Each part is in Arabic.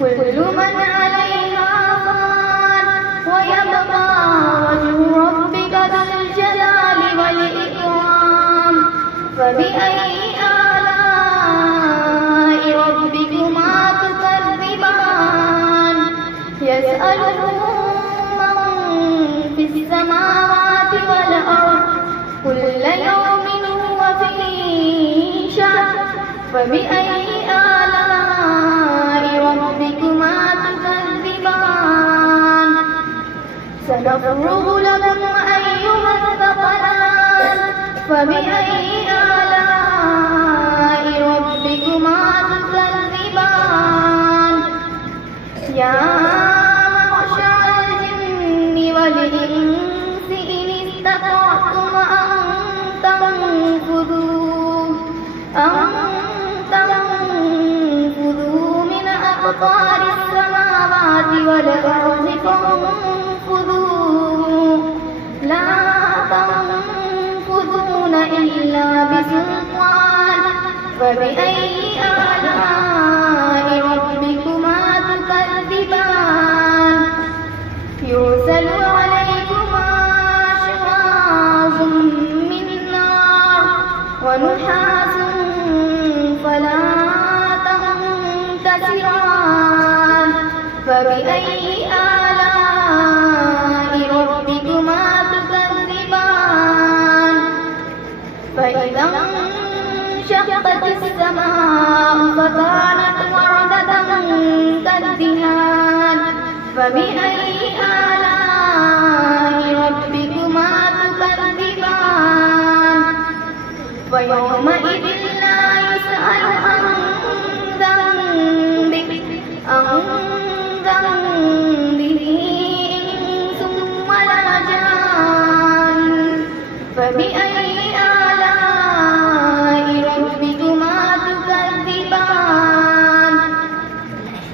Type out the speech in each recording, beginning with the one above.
كل من عليها فان ويبقى وجه ربك ذو الجلال والإكرام فبأي آلاء ربكما تكذبان يسأله من في السماوات والأرض كل يوم هو في شأن فبأي آلاء ربكما تكذبان سنفرغ لكم أيها الثقلان فبأي آلاء ربكما تكذبان يا معشر الجن والإنس إن استطعتم أن تنفذوا من أقطار السماوات والأرض فانفذوا لا تنفذون إلا بسلطان فبأي آلاء ربكما تكذبان يرسل عليكما شواظ من نار ونحاس فلا تنتصران فبأي آلاء ربكما تكذبان فإذا انشقت السماء فكانت وردة كالدهان فبأي آلاء ربكما تكذبان ويومئذ لا يسأل عن ذنبه إنس ولا جان فبأي آلاء ربكما تكذبان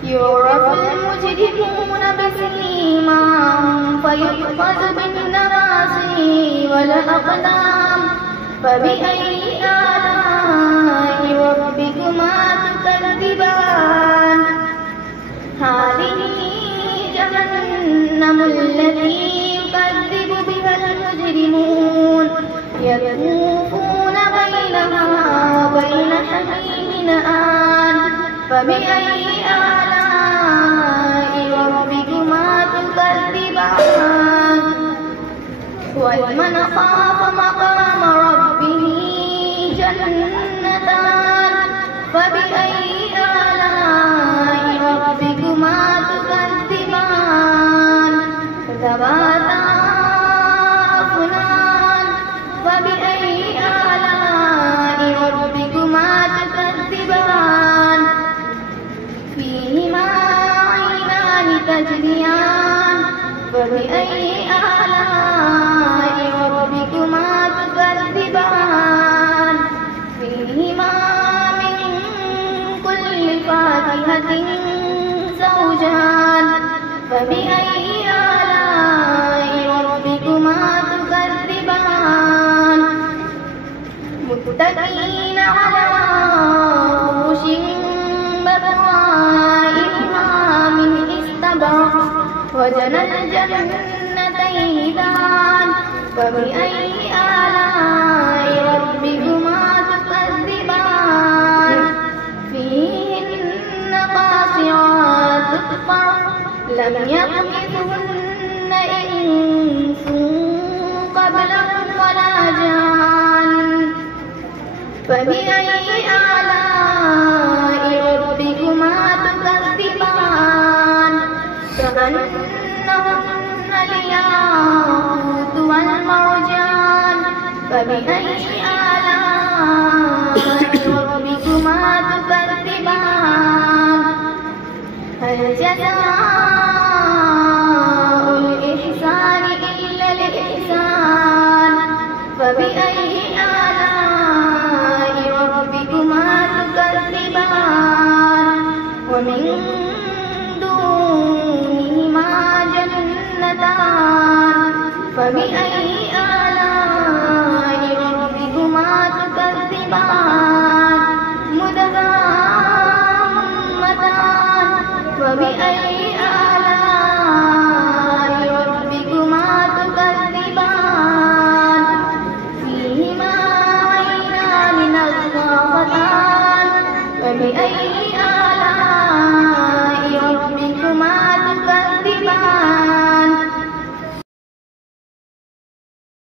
يعرف المجرمون بسيماهم فيؤخذ بالنواصي والأقلام فبأي آلاء ربكما تكذبان هذه جهنم التي يكذب بها المجرمون يطوفون بينها وبين حميم آن فبأي آلاء ربكما تكذبان ولمن خاف مقام ربه جنتان فبأي آلاء ربكما تكذبان ذواتا أفنان فبأي آلاء ربكما تكذبان فيهما عينان تجريان فبأي آلاء ربكما تكذبان فيهما من كل فاكهة زوجان فبأي آلاء ربكما تكذبان متكئين على فرش بطائنها من استبرق وجنى الجنتين دان فبأي آلاء ربكما تكذبان فيهن قاصرات الطرف لم يطمثهن إنس قبلهم ولا جان فبأي آلاء ربكما تكذبان كأنهن الياقوت والمرجان فبأي آلاء ربكما تكذبان هل جزاء الإحسان إلا الإحسان فبأي آلاء ربكما تكذبان ومن دونهما جنتان فبأي آلاء ربكما تكذبان مدهامتان فبأي